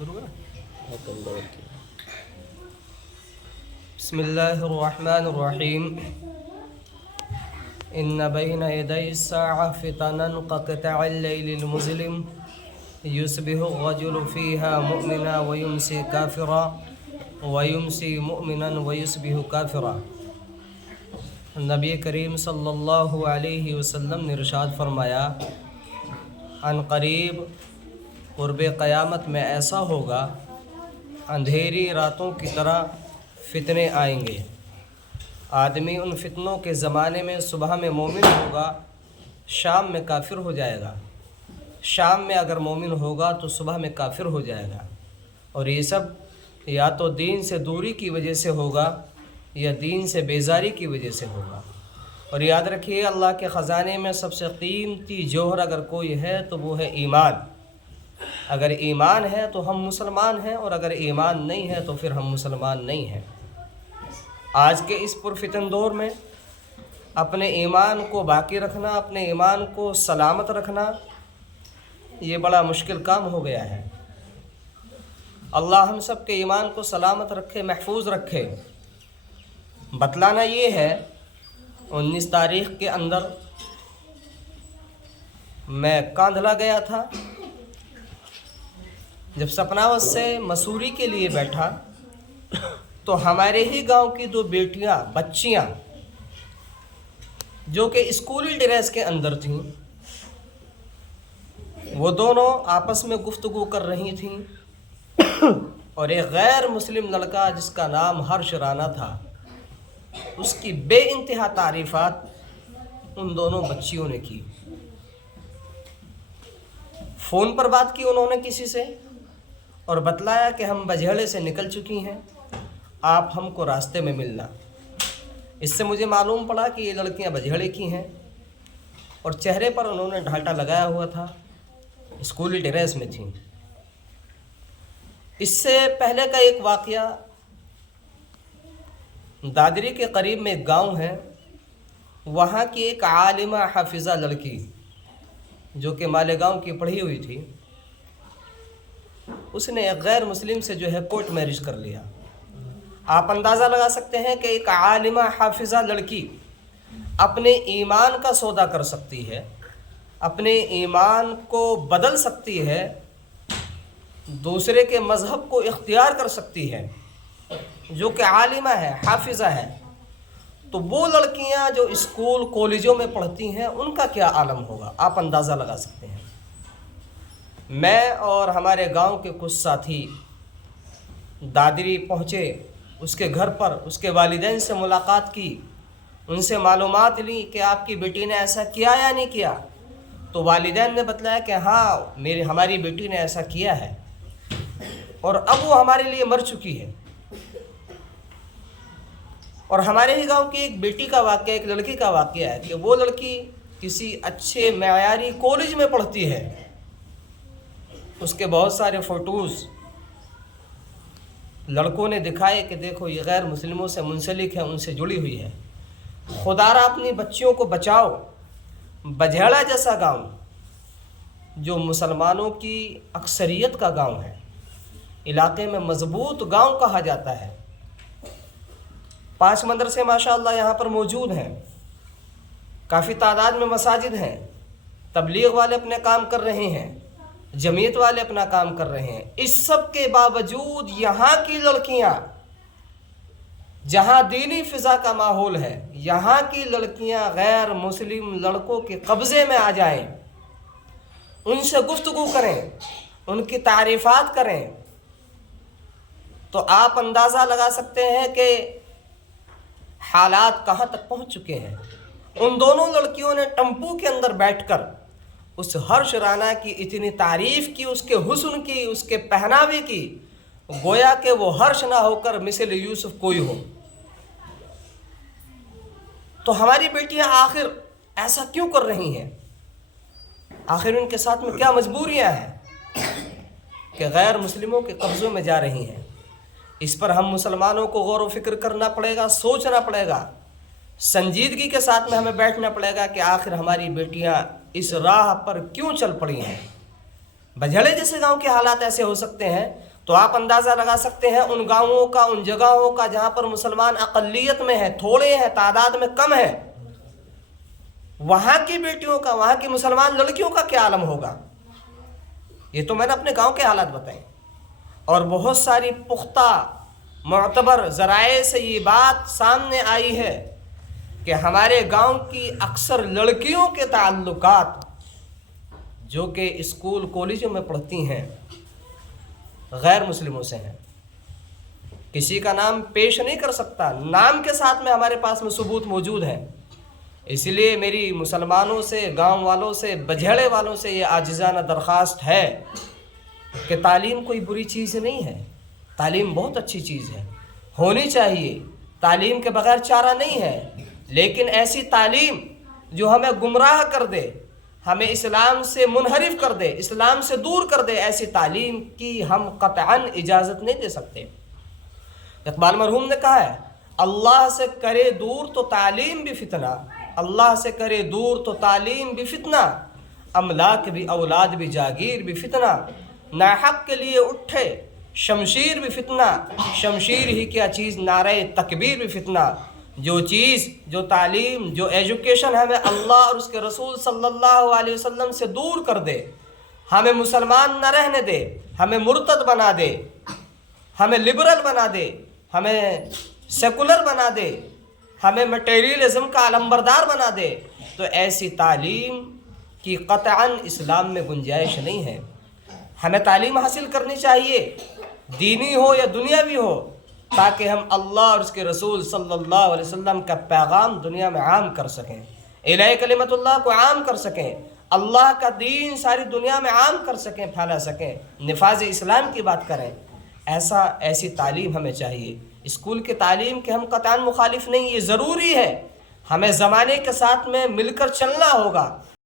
شروع کریں؟ بسم اللہ الرحمن الرحیم ان بین یدی الساعة فتنا كقطع اللیل المظلم یصبح الرجل فیها مؤمنا ویمسی کافرا ویمسی مؤمنا ویصبح کافرا۔ نبی کریم صلی اللہ علیہ وسلم نے ارشاد فرمایا، ان قریب قرب قیامت میں ایسا ہوگا اندھیری راتوں کی طرح فتنے آئیں گے۔ آدمی ان فتنوں کے زمانے میں صبح میں مومن ہوگا، شام میں کافر ہو جائے گا، شام میں اگر مومن ہوگا تو صبح میں کافر ہو جائے گا، اور یہ سب یا تو دین سے دوری کی وجہ سے ہوگا یا دین سے بیزاری کی وجہ سے ہوگا۔ اور یاد رکھیے، اللہ کے خزانے میں سب سے قیمتی جوہر اگر کوئی ہے تو وہ ہے ایمان۔ اگر ایمان ہے تو ہم مسلمان ہیں، اور اگر ایمان نہیں ہے تو پھر ہم مسلمان نہیں ہیں۔ آج کے اس پرفتن دور میں اپنے ایمان کو باقی رکھنا، اپنے ایمان کو سلامت رکھنا، یہ بڑا مشکل کام ہو گیا ہے۔ اللہ ہم سب کے ایمان کو سلامت رکھے، محفوظ رکھے۔ بتلانا یہ ہے، 19 تاریخ کے اندر میں کاندھلا گیا تھا۔ جب سپناوت سے مسوری کے لیے بیٹھا تو ہمارے ہی گاؤں کی 2 بیٹیاں، بچیاں جو کہ اسکولی ڈریس کے اندر تھیں، وہ دونوں آپس میں گفتگو کر رہی تھیں، اور ایک غیر مسلم لڑکا جس کا نام ہرش رانا تھا، اس کی بے انتہا تعریفات ان دونوں بچیوں نے کی۔ فون پر بات کی انہوں نے کسی سے اور بتلایا کہ ہم بجھیڑے سے نکل چکی ہیں، آپ ہم کو راستے میں ملنا۔ اس سے مجھے معلوم پڑا کہ یہ لڑکیاں بجھیڑے کی ہیں، اور چہرے پر انہوں نے ڈھالٹا لگایا ہوا تھا، اسکولی ڈریس میں تھیں۔ اس سے پہلے کا ایک واقعہ، دادری کے قریب میں ایک گاؤں ہے، وہاں کی ایک عالمہ حافظہ لڑکی جو کہ مالیگاؤں کی پڑھی ہوئی تھی، اس نے ایک غیر مسلم سے جو ہے کورٹ میرج کر لیا۔ آپ اندازہ لگا سکتے ہیں کہ ایک عالمہ حافظہ لڑکی اپنے ایمان کا سودا کر سکتی ہے، اپنے ایمان کو بدل سکتی ہے، دوسرے کے مذہب کو اختیار کر سکتی ہے، جو کہ عالمہ ہے، حافظہ ہے۔ تو وہ لڑکیاں جو اسکول کالجوں میں پڑھتی ہیں، ان کا کیا عالم ہوگا، آپ اندازہ لگا سکتے ہیں۔ میں اور ہمارے گاؤں کے کچھ ساتھی دادری پہنچے، اس کے گھر پر اس کے والدین سے ملاقات کی، ان سے معلومات لی کہ آپ کی بیٹی نے ایسا کیا یا نہیں کیا۔ تو والدین نے بتلایا کہ ہاں، ہماری بیٹی نے ایسا کیا ہے، اور اب وہ ہمارے لیے مر چکی ہے۔ اور ہمارے ہی گاؤں کی ایک بیٹی کا واقعہ، ایک لڑکی کا واقعہ ہے کہ وہ لڑکی کسی اچھے معیاری کالج میں پڑھتی ہے، اس کے بہت سارے فوٹوز لڑکوں نے دکھائے کہ دیکھو یہ غیر مسلموں سے منسلک ہے، ان سے جڑی ہوئی ہے۔ خدا را اپنی بچیوں کو بچاؤ۔ بجھیڑا جیسا گاؤں جو مسلمانوں کی اکثریت کا گاؤں ہے، علاقے میں مضبوط گاؤں کہا جاتا ہے۔ 5 مدرسے ماشاءاللہ یہاں پر موجود ہیں، کافی تعداد میں مساجد ہیں، تبلیغ والے اپنے کام کر رہے ہیں، جمعیت والے اپنا کام کر رہے ہیں۔ اس سب کے باوجود یہاں کی لڑکیاں، جہاں دینی فضا کا ماحول ہے، یہاں کی لڑکیاں غیر مسلم لڑکوں کے قبضے میں آ جائیں، ان سے گفتگو کریں، ان کی تعریفات کریں، تو آپ اندازہ لگا سکتے ہیں کہ حالات کہاں تک پہنچ چکے ہیں۔ ان دونوں لڑکیوں نے ٹمپو کے اندر بیٹھ کر اس ہرش رانا کی اتنی تعریف کی، اس کے حسن کی، اس کے پہناوے کی، گویا کہ وہ ہرش نہ ہو کر مثل یوسف کوئی ہو۔ تو ہماری بیٹیاں آخر ایسا کیوں کر رہی ہیں؟ آخر ان کے ساتھ میں کیا مجبوریاں ہیں کہ غیر مسلموں کے قبضوں میں جا رہی ہیں؟ اس پر ہم مسلمانوں کو غور و فکر کرنا پڑے گا، سوچنا پڑے گا، سنجیدگی کے ساتھ میں ہمیں بیٹھنا پڑے گا کہ آخر ہماری بیٹیاں اس راہ پر کیوں چل پڑی ہیں۔ بجھڑے جیسے گاؤں کے حالات ایسے ہو سکتے ہیں، تو آپ اندازہ لگا سکتے ہیں ان گاؤں کا، ان جگہوں کا جہاں پر مسلمان اقلیت میں ہیں، تھوڑے ہیں، تعداد میں کم ہیں، وہاں کی بیٹیوں کا، وہاں کی مسلمان لڑکیوں کا کیا عالم ہوگا؟ یہ تو میں نے اپنے گاؤں کے حالات بتائیں، اور بہت ساری پختہ معتبر ذرائع سے یہ بات سامنے آئی ہے کہ ہمارے گاؤں کی اکثر لڑکیوں کے تعلقات جو کہ اسکول کالجوں میں پڑھتی ہیں غیر مسلموں سے ہیں۔ کسی کا نام پیش نہیں کر سکتا، نام کے ساتھ میں ہمارے پاس میں ثبوت موجود ہے۔ اس لیے میری مسلمانوں سے، گاؤں والوں سے، بجھیڑے والوں سے یہ عاجزانہ درخواست ہے کہ تعلیم کوئی بری چیز نہیں ہے، تعلیم بہت اچھی چیز ہے، ہونی چاہیے، تعلیم کے بغیر چارہ نہیں ہے، لیکن ایسی تعلیم جو ہمیں گمراہ کر دے، ہمیں اسلام سے منحرف کر دے، اسلام سے دور کر دے، ایسی تعلیم کی ہم قطعاً اجازت نہیں دے سکتے۔ اقبال مرحوم نے کہا ہے، اللہ سے کرے دور تو تعلیم بھی فتنہ، اللہ سے کرے دور تو تعلیم بھی فتنہ، املاک بھی، اولاد بھی، جاگیر بھی فتنہ، ناحق کے لیے اٹھے شمشیر بھی فتنہ، شمشیر ہی کیا چیز نعرہ تکبیر بھی فتنہ۔ جو چیز، جو تعلیم، جو ایجوکیشن ہمیں اللہ اور اس کے رسول صلی اللہ علیہ وسلم سے دور کر دے، ہمیں مسلمان نہ رہنے دے، ہمیں مرتد بنا دے، ہمیں لبرل بنا دے، ہمیں سیکولر بنا دے، ہمیں مٹیریلزم کا علمبردار بنا دے، تو ایسی تعلیم کی قطعاً اسلام میں گنجائش نہیں ہے۔ ہمیں تعلیم حاصل کرنی چاہیے، دینی ہو یا دنیاوی ہو، تاکہ ہم اللہ اور اس کے رسول صلی اللہ علیہ وسلم کا پیغام دنیا میں عام کر سکیں، الہ کلمت اللہ کو عام کر سکیں، اللہ کا دین ساری دنیا میں عام کر سکیں، پھیلا سکیں، نفاذ اسلام کی بات کریں۔ ایسی تعلیم ہمیں چاہیے۔ اسکول کی تعلیم کے ہم قطعاً مخالف نہیں، یہ ضروری ہے، ہمیں زمانے کے ساتھ میں مل کر چلنا ہوگا۔